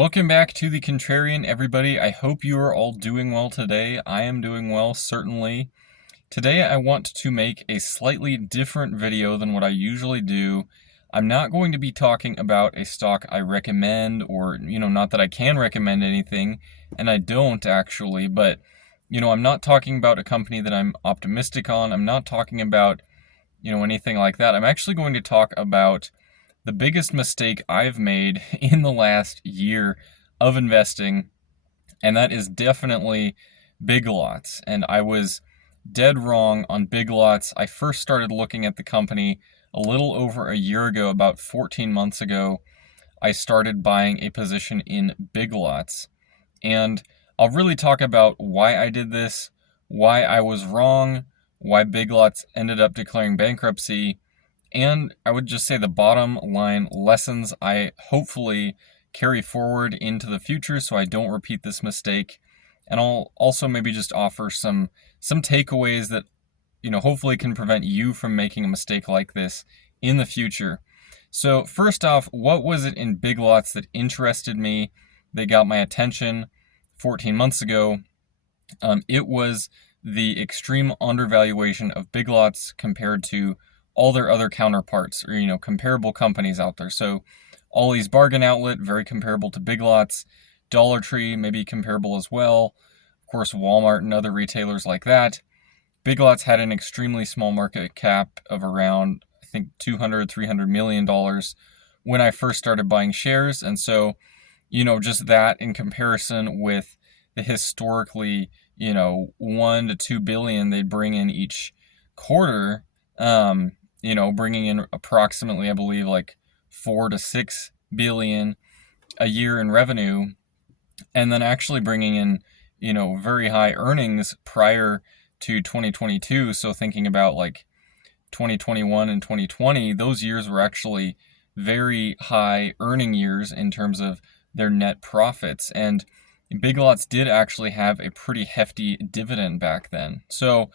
Welcome back to The Contrarian, everybody. I hope you are all doing well today. I am doing well, certainly. Today I want to make a slightly different video than what I usually do. I'm not going to be talking about a stock I recommend, or, not that I can recommend anything, and I don't actually, but, I'm not talking about a company that I'm optimistic on. I'm not talking about, anything like that. I'm actually going to talk about the biggest mistake I've made in the last year of investing, and that is definitely Big Lots. And I was dead wrong on Big Lots. I first started looking at the company a little over a year ago, about 14 months ago. I started buying a position in Big Lots. And I'll really talk about why I did this, why I was wrong, why Big Lots ended up declaring bankruptcy, and I would just say the bottom line lessons I hopefully carry forward into the future so I don't repeat this mistake. And I'll also maybe just offer some takeaways that, hopefully can prevent you from making a mistake like this in the future. So first off, what was it in Big Lots that interested me? They got my attention 14 months ago. It was the extreme undervaluation of Big Lots compared to all their other counterparts, or comparable companies out there. So Ollie's Bargain Outlet, very comparable to Big Lots. Dollar Tree, maybe comparable as well. Of course, Walmart and other retailers like that. Big Lots had an extremely small market cap of around, I think, $200-300 million when I first started buying shares. And so, just that in comparison with the historically, 1 to 2 billion they bring in each quarter, bringing in approximately, I believe, like 4 to 6 billion a year in revenue, and then actually bringing in, very high earnings prior to 2022. So thinking about like 2021 and 2020, those years were actually very high earning years in terms of their net profits. And Big Lots did actually have a pretty hefty dividend back then. So,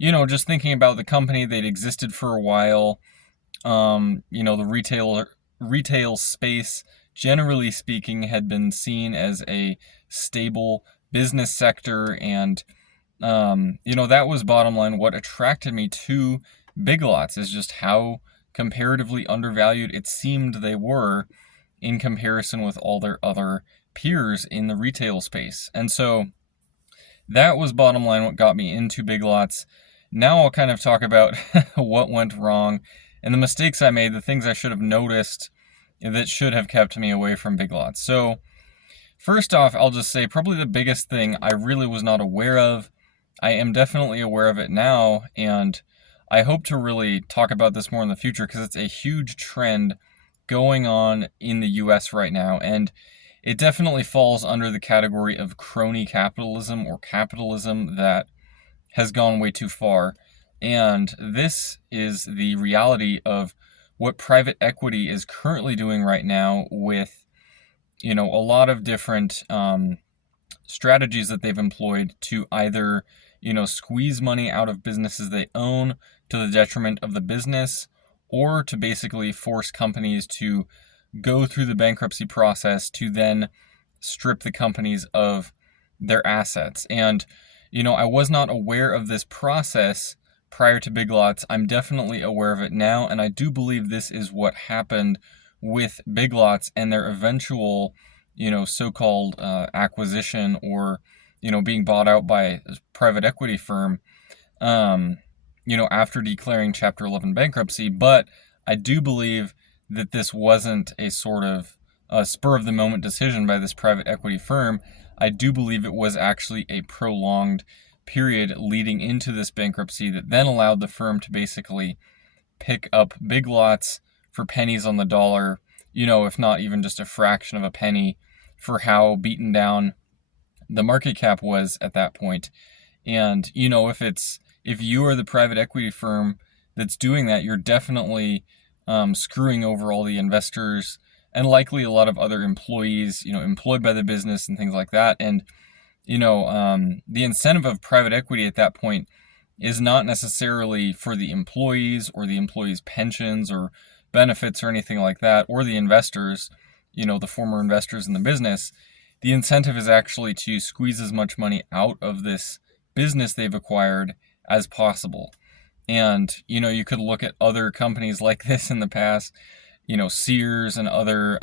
just thinking about the company, they'd existed for a while. The retail space, generally speaking, had been seen as a stable business sector, and that was bottom line. What attracted me to Big Lots is just how comparatively undervalued it seemed they were in comparison with all their other peers in the retail space. And so that was bottom line what got me into Big Lots. Now I'll kind of talk about what went wrong and the mistakes I made, the things I should have noticed that should have kept me away from Big Lots. So first off, I'll just say probably the biggest thing I really was not aware of. I am definitely aware of it now, and I hope to really talk about this more in the future because it's a huge trend going on in the US right now, and it definitely falls under the category of crony capitalism, or capitalism that has gone way too far. And this is the reality of what private equity is currently doing right now with, a lot of different strategies that they've employed to either, squeeze money out of businesses they own to the detriment of the business, or to basically force companies to go through the bankruptcy process to then strip the companies of their assets. And, I was not aware of this process prior to Big Lots. I'm definitely aware of it now, and I do believe this is what happened with Big Lots and their eventual, so-called acquisition, or, being bought out by a private equity firm, after declaring Chapter 11 bankruptcy. But I do believe that this wasn't a sort of spur-of-the-moment decision by this private equity firm. I do believe it was actually a prolonged period leading into this bankruptcy that then allowed the firm to basically pick up Big Lots for pennies on the dollar, if not even just a fraction of a penny, for how beaten down the market cap was at that point. And, if you are the private equity firm that's doing that, you're definitely screwing over all the investors and likely a lot of other employees, employed by the business and things like that. And, the incentive of private equity at that point is not necessarily for the employees or the employees' pensions or benefits or anything like that, or the investors. the former investors in the business, the incentive is actually to squeeze as much money out of this business they've acquired as possible. And, you could look at other companies like this in the past, Sears and other,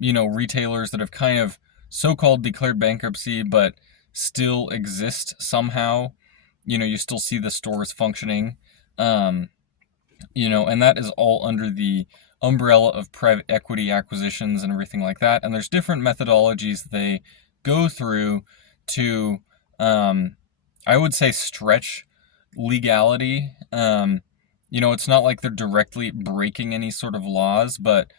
retailers that have kind of so-called declared bankruptcy, but still exist somehow. You still see the stores functioning. And that is all under the umbrella of private equity acquisitions and everything like that. And there's different methodologies they go through to, I would say, stretch legality. It's not like they're directly breaking any sort of laws, but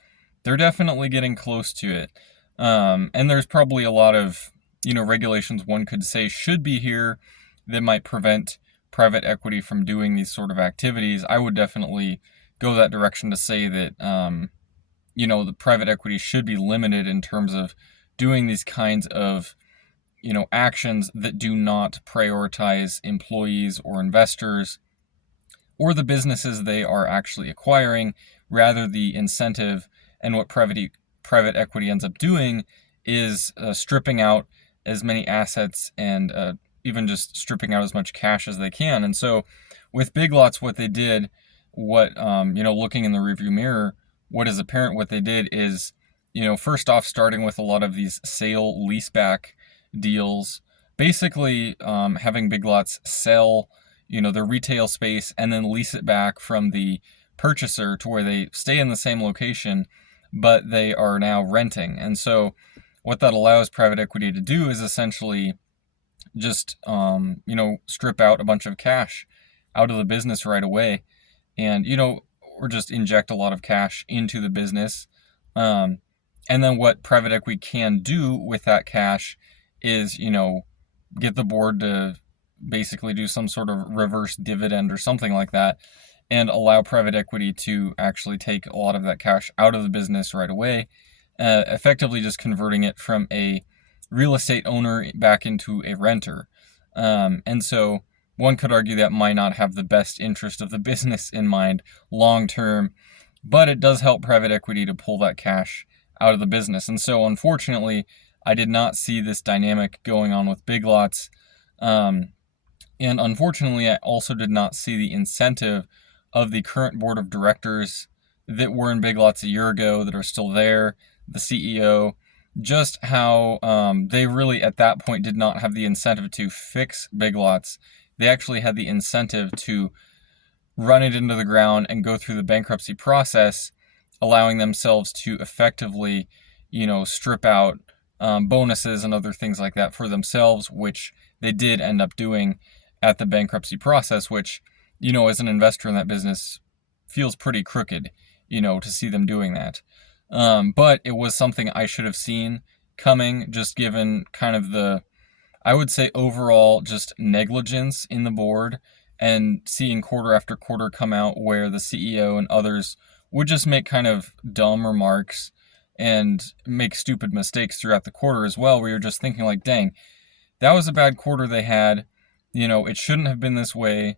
they're definitely getting close to it. And there's probably a lot of, regulations one could say should be here that might prevent private equity from doing these sort of activities. I would definitely go that direction to say that, the private equity should be limited in terms of doing these kinds of, actions that do not prioritize employees or investors or the businesses they are actually acquiring. Rather, the incentive and what private equity ends up doing is stripping out as many assets and even just stripping out as much cash as they can. And so with Big Lots, what they did, looking in the rearview mirror, what is apparent what they did is, first off, starting with a lot of these sale leaseback deals, basically having Big Lots sell, their retail space and then lease it back from the purchaser to where they stay in the same location, but they are now renting. And so what that allows private equity to do is essentially just, strip out a bunch of cash out of the business right away and, or just inject a lot of cash into the business. And then what private equity can do with that cash is, get the board to basically do some sort of reverse dividend or something like that and allow private equity to actually take a lot of that cash out of the business right away, effectively just converting it from a real estate owner back into a renter. And so one could argue that might not have the best interest of the business in mind long term, but it does help private equity to pull that cash out of the business. And so unfortunately, I did not see this dynamic going on with Big Lots. And unfortunately, I also did not see the incentive of the current board of directors that were in Big Lots a year ago that are still there, the CEO, just how they really at that point did not have the incentive to fix Big Lots. They actually had the incentive to run it into the ground and go through the bankruptcy process, allowing themselves to effectively, strip out bonuses and other things like that for themselves, which they did end up doing at the bankruptcy process, which, as an investor in that business feels pretty crooked, to see them doing that. But it was something I should have seen coming, just given kind of the, I would say, overall just negligence in the board and seeing quarter after quarter come out where the CEO and others would just make kind of dumb remarks and make stupid mistakes throughout the quarter as well, where you're just thinking like, dang, that was a bad quarter they had. It shouldn't have been this way.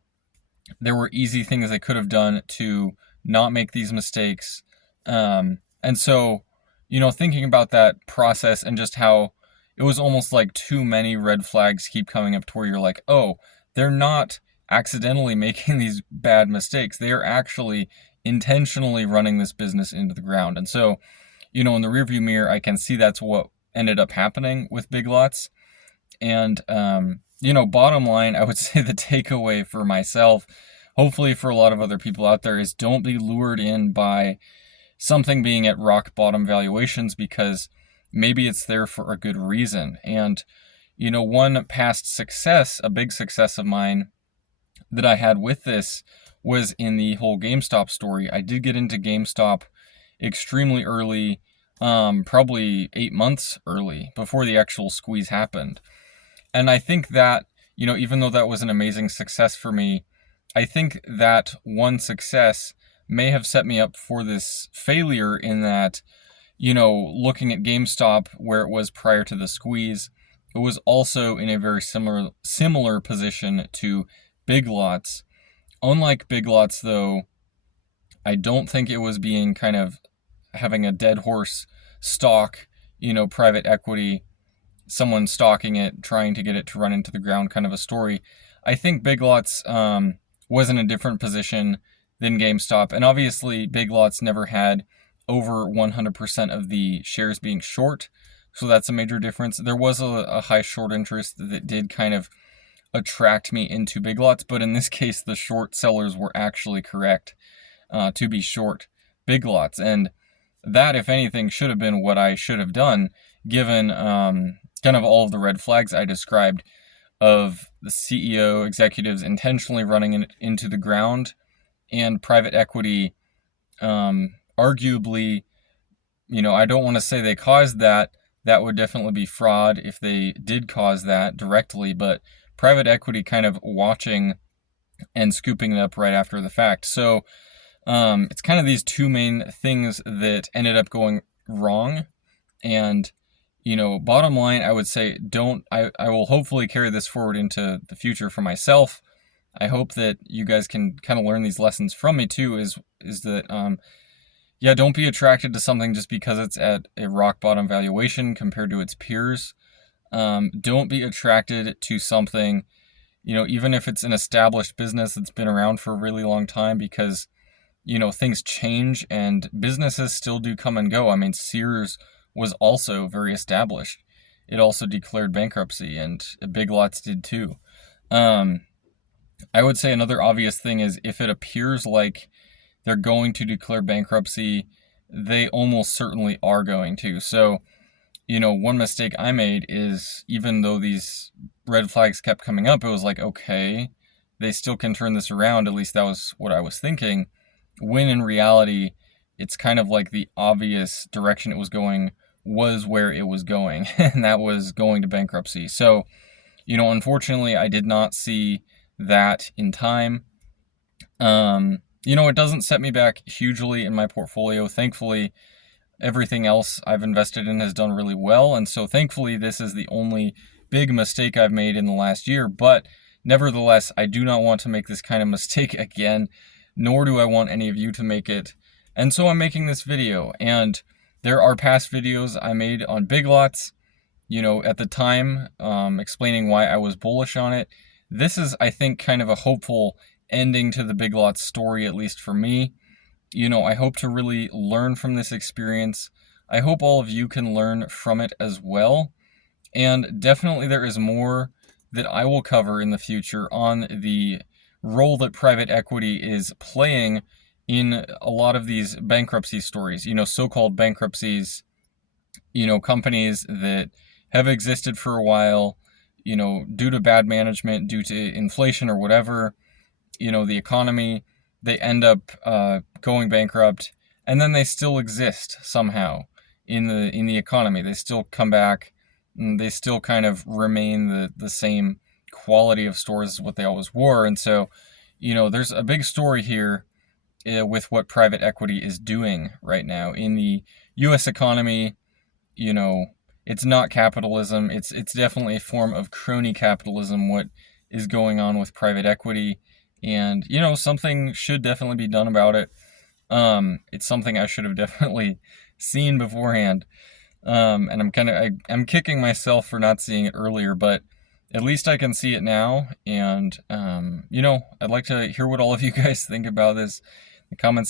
There were easy things they could have done to not make these mistakes. And so, thinking about that process and just how it was almost like too many red flags keep coming up to where you're like, oh, they're not accidentally making these bad mistakes. They are actually intentionally running this business into the ground. And so, in the rearview mirror, I can see that's what ended up happening with Big Lots. And, bottom line, I would say the takeaway for myself, hopefully for a lot of other people out there, is don't be lured in by something being at rock bottom valuations, because maybe it's there for a good reason. And, one past success, a big success of mine that I had with this was in the whole GameStop story. I did get into GameStop extremely early, probably 8 months early, before the actual squeeze happened. And I think that, even though that was an amazing success for me, I think that one success may have set me up for this failure in that, looking at GameStop where it was prior to the squeeze, it was also in a very similar position to Big Lots. Unlike Big Lots, though, I don't think it was being kind of having a dead horse stalk, private equity, someone stalking it, trying to get it to run into the ground kind of a story. I think Big Lots was in a different position than GameStop. And obviously, Big Lots never had over 100% of the shares being short. So that's a major difference. There was a high short interest that did kind of attract me into Big Lots. But in this case, the short sellers were actually correct to be short Big Lots. And that, if anything, should have been what I should have done, given kind of all of the red flags I described of the CEO executives intentionally running it into the ground, and private equity arguably, I don't want to say they caused that. That would definitely be fraud if they did cause that directly, but private equity kind of watching and scooping it up right after the fact. So it's kind of these two main things that ended up going wrong. And, bottom line, I would say I will hopefully carry this forward into the future for myself. I hope that you guys can kind of learn these lessons from me too, is that, don't be attracted to something just because it's at a rock bottom valuation compared to its peers. Don't be attracted to something, even if it's an established business that's been around for a really long time, because, things change and businesses still do come and go. I mean, Sears was also very established. It also declared bankruptcy, and Big Lots did too. I would say another obvious thing is if it appears like they're going to declare bankruptcy, they almost certainly are going to. So, one mistake I made is, even though these red flags kept coming up, it was like, okay, they still can turn this around. At least that was what I was thinking. When in reality, it's kind of like the obvious direction it was going was where it was going, and that was going to bankruptcy. So, unfortunately, I did not see that in time. It doesn't set me back hugely in my portfolio. Thankfully, everything else I've invested in has done really well, and so thankfully this is the only big mistake I've made in the last year. But nevertheless, I do not want to make this kind of mistake again, nor do I want any of you to make it. And so I'm making this video, and there are past videos I made on Big Lots, at the time, explaining why I was bullish on it. This is, I think, kind of a hopeful ending to the Big Lots story, at least for me. I hope to really learn from this experience. I hope all of you can learn from it as well. And definitely there is more that I will cover in the future on the role that private equity is playing in a lot of these bankruptcy stories, so-called bankruptcies, companies that have existed for a while, due to bad management, due to inflation or whatever, the economy, they end up going bankrupt, and then they still exist somehow in the economy. They still come back, and they still kind of remain the same quality of stores as what they always were. And so, there's a big story here with what private equity is doing right now in the U.S. economy. It's not capitalism. It's definitely a form of crony capitalism, what is going on with private equity. And, something should definitely be done about it. It's something I should have definitely seen beforehand. And I'm kicking myself for not seeing it earlier, but at least I can see it now. And, I'd like to hear what all of you guys think about this. The comments